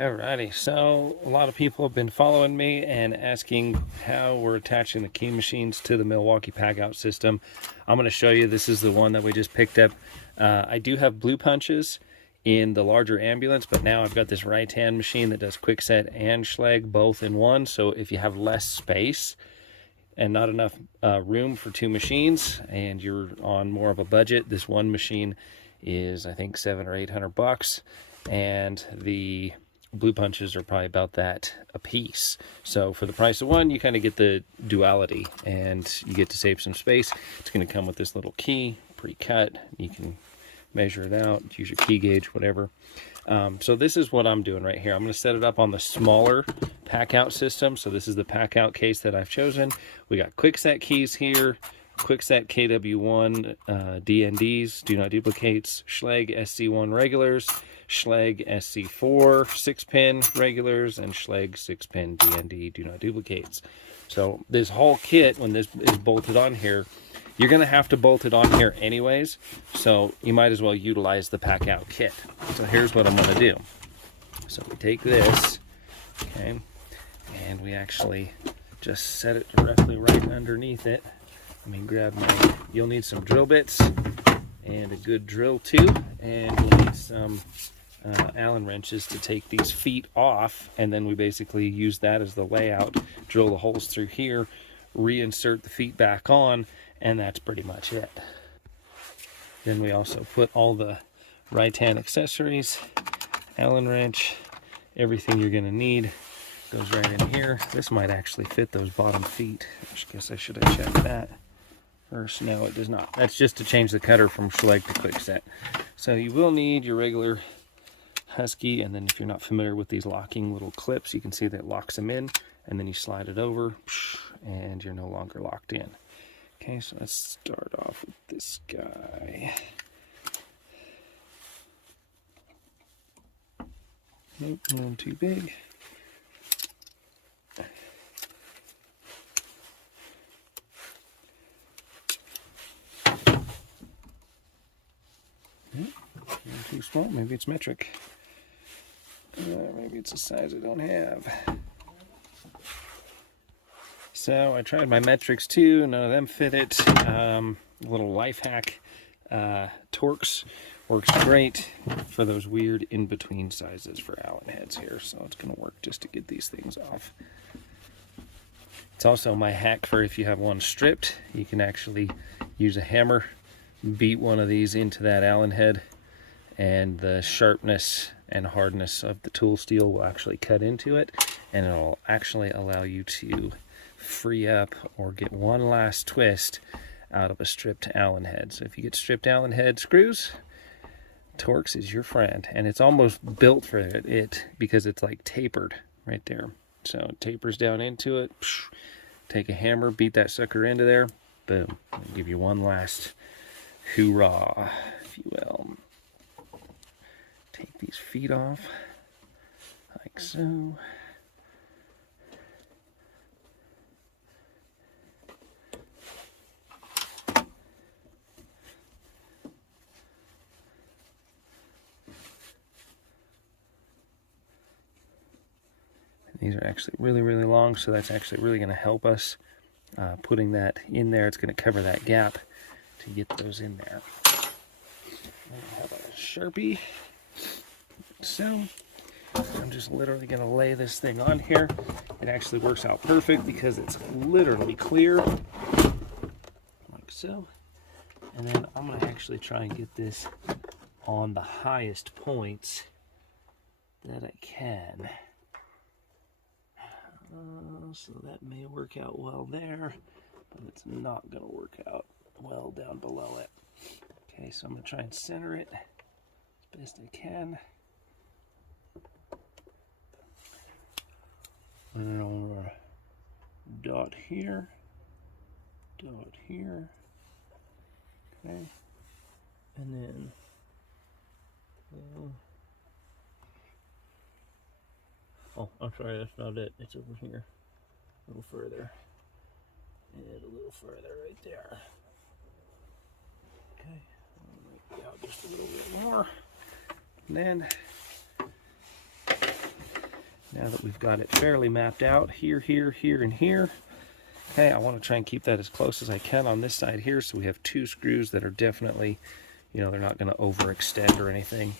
Alrighty, so a lot of people have been following me and asking how we're attaching the key machines to the Milwaukee pack-out system. I'm going to show you. This is the one that we just picked up. I do have blue punches in the larger ambulance, but now I've got this Rytan machine that does quickset and Schlage both in one. So if you have less space and not enough room for two machines and you're on more of a budget, this one machine is I think $700 or $800, and the blue punches are probably about that a piece. So for the price of one, you kind of get the duality and you get to save some space. It's going to come with this little key pre-cut. You can measure it out, use your key gauge, whatever. So this is what I'm doing right here. I'm going to set it up on the smaller pack out system. So this is the pack out case that I've chosen. We got quickset keys here, quickset KW1 DNDs, do not duplicates, Schlage SC1 regulars, Schlage SC4 6-pin regulars, and Schlage 6-pin DND do not duplicates. So this whole kit, when this is bolted on here, you're going to have to bolt it on here anyways, so you might as well utilize the pack out kit. So here's what I'm going to do. So we take this, okay, and we actually just set it directly right underneath it. Let me grab my, you'll need some drill bits and a good drill too, and we'll need some Allen wrenches to take these feet off, and then we basically use that as the layout, drill the holes through here, reinsert the feet back on, and that's pretty much it. Then we also put all the Rytan accessories, Allen wrench, everything you're going to need goes right in here. This might actually fit those bottom feet. I guess I should have checked that first. No, it does not. That's just to change the cutter from Schlage to quickset. So you will need your regular Husky, and then if you're not familiar with these locking little clips, you can see that it locks them in, and then you slide it over and you're no longer locked in. Okay, so let's start off with this guy. Nope, a little too big. Too small. Maybe it's metric. Maybe it's a size I don't have. So I tried my metrics too. None of them fit it. Little life hack. Torx works great for those weird in-between sizes for Allen heads here. So it's going to work just to get these things off. It's also my hack for if you have one stripped, you can actually use a hammer, beat one of these into that Allen head, and the sharpness and hardness of the tool steel will actually cut into it, and it'll actually allow you to free up or get one last twist out of a stripped Allen head. So if you get stripped Allen head screws, Torx is your friend, and it's almost built for it because it's like tapered right there. So it tapers down into it. Take a hammer, beat that sucker into there. Boom. I'll give you one last hoorah, if you will. Take these feet off, like so. And these are actually really, really long, so that's actually really going to help us putting that in there. It's going to cover that gap to get those in there. I have a Sharpie. So I'm just literally going to lay this thing on here. It actually works out perfect because it's literally clear, like so. And then I'm going to actually try and get this on the highest points that I can. So that may work out well there, but it's not going to work out well down below it. Okay, so I'm going to try and center it as best I can. And then I'll dot here, okay, and then oh, I'm sorry, that's not it. It's over here, a little further, and a little further right there. Okay, I'll make it out just a little bit more, and then Now that we've got it fairly mapped out, here, here, here, and here. Okay, I want to try and keep that as close as I can on this side here, so we have 2 screws that are definitely, you know, they're not going to overextend or anything.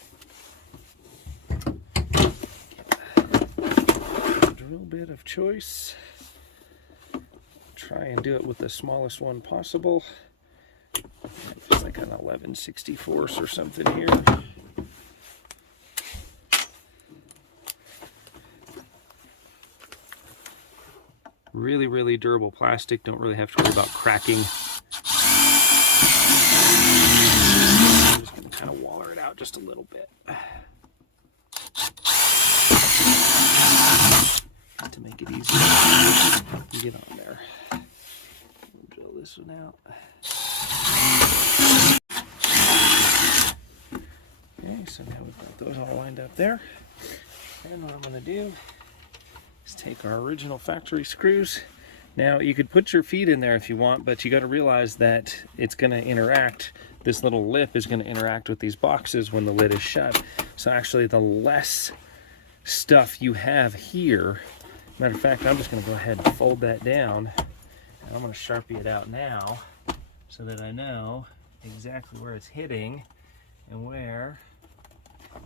Drill bit of choice. Try and do it with the smallest one possible. Just like an 11/64 or something here. Really, really durable plastic. Don't really have to worry about cracking. I'm just going to kind of waller it out just a little bit to make it easier to get on there. We'll drill this one out. Okay, so now we've got those all lined up there. And what I'm going to do is take our original factory screws. Now you could put your feet in there if you want, but you got to realize that it's going to interact. This little lip is going to interact with these boxes when the lid is shut. So actually the less stuff you have here, matter of fact, I'm just going to go ahead and fold that down, and I'm going to Sharpie it out now so that I know exactly where it's hitting and where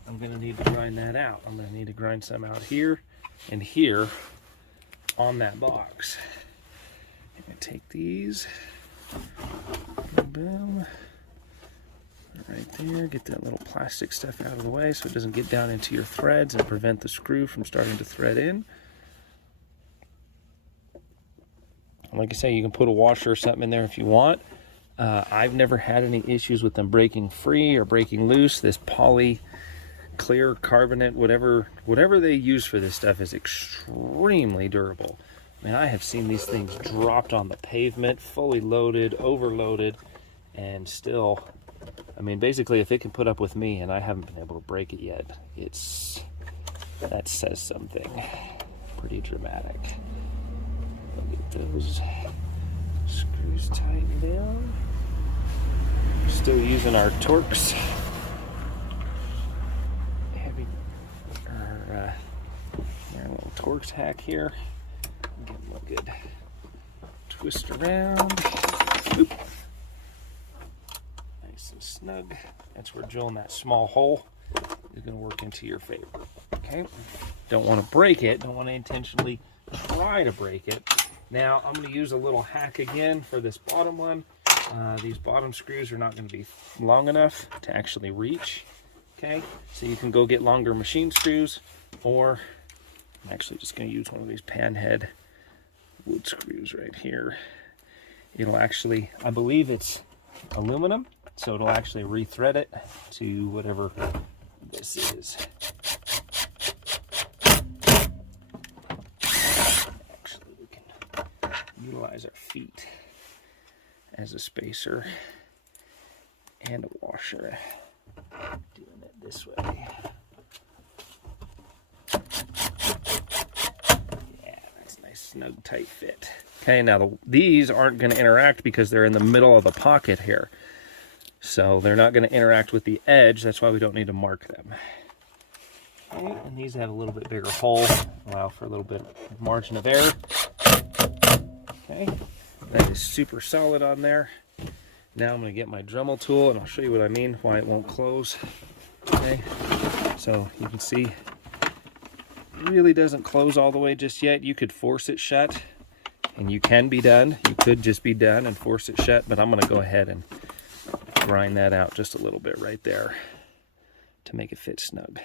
I'm going to need to grind that out. I'm going to need to grind some out here and here on that box. I'm going to take these, boom, right there, get that little plastic stuff out of the way so it doesn't get down into your threads and prevent the screw from starting to thread in. Like I say, you can put a washer or something in there if you want. I've never had any issues with them breaking free or breaking loose. This poly clear carbonate, whatever they use for this stuff is extremely durable. I mean, I have seen these things dropped on the pavement, fully loaded, overloaded, and still, I mean, basically, if it can put up with me and I haven't been able to break it yet, that says something pretty dramatic. I'll get those screws tightened down. Still using our Torx. Our little Torx hack here. Get them a good twist around. Oop. Nice and snug. That's where drilling that small hole is going to work into your favor. Okay? Don't want to break it. Don't want to intentionally try to break it. Now I'm going to use a little hack again for this bottom one. These bottom screws are not going to be long enough to actually reach. Okay, so you can go get longer machine screws, or I'm actually just going to use one of these panhead wood screws right here. It'll actually, I believe it's aluminum, so it'll actually rethread it to whatever this is. Actually, we can utilize our feet as a spacer and a washer. Doing it this way. Yeah, that's a nice snug tight fit. Okay, now these aren't going to interact because they're in the middle of the pocket here. So they're not going to interact with the edge. That's why we don't need to mark them. Okay, and these have a little bit bigger hole, allow for a little bit of margin of error. Okay, that is super solid on there. Now I'm going to get my Dremel tool and I'll show you what I mean, why it won't close. Okay, so you can see it really doesn't close all the way just yet. You could force it shut and you can be done. You could just be done and force it shut, but I'm going to go ahead and grind that out just a little bit right there to make it fit snug.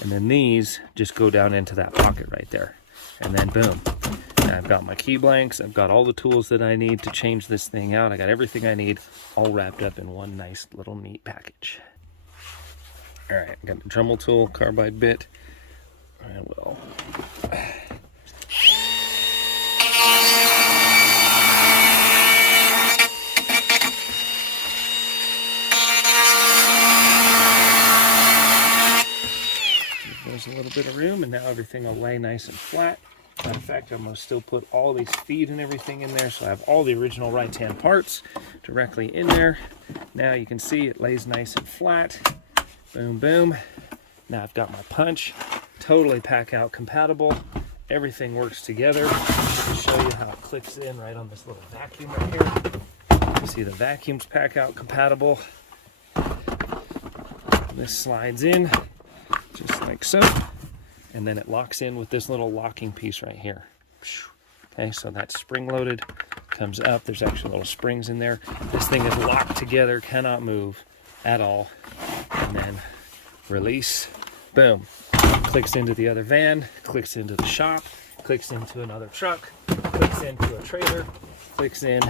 And then these just go down into that pocket right there. And then boom. Now I've got my key blanks. I've got all the tools that I need to change this thing out. I got everything I need all wrapped up in one nice little neat package. All right, I got the Dremel tool, carbide bit. I will. There's a little bit of room, and now everything will lay nice and flat. Matter of fact, I'm going to still put all these feet and everything in there, so I have all the original Rytan parts directly in there. Now you can see it lays nice and flat. Boom, boom. Now I've got my punch. totally pack out compatible. Everything works together. I'll show you how it clicks in right on this little vacuum right here. You see the vacuums pack out compatible. This slides in just like so, and then it locks in with this little locking piece right here. Okay, so that's spring loaded, comes up. There's actually little springs in there. This thing is locked together, cannot move at all. And then release, boom. Clicks into the other van, clicks into the shop, clicks into another truck, clicks into a trailer, clicks in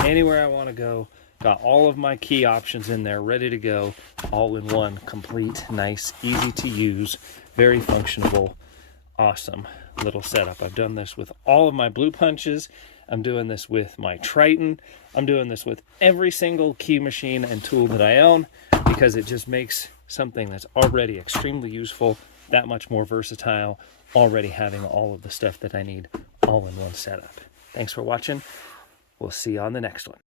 anywhere I want to go. Got all of my key options in there ready to go, all in one, complete, nice, easy to use, very functional, awesome little setup. I've done this with all of my Blue Punches. I'm doing this with my Rytan. I'm doing this with every single key machine and tool that I own, because it just makes something that's already extremely useful that much more versatile, already having all of the stuff that I need all in one setup. Thanks for watching. We'll see you on the next one.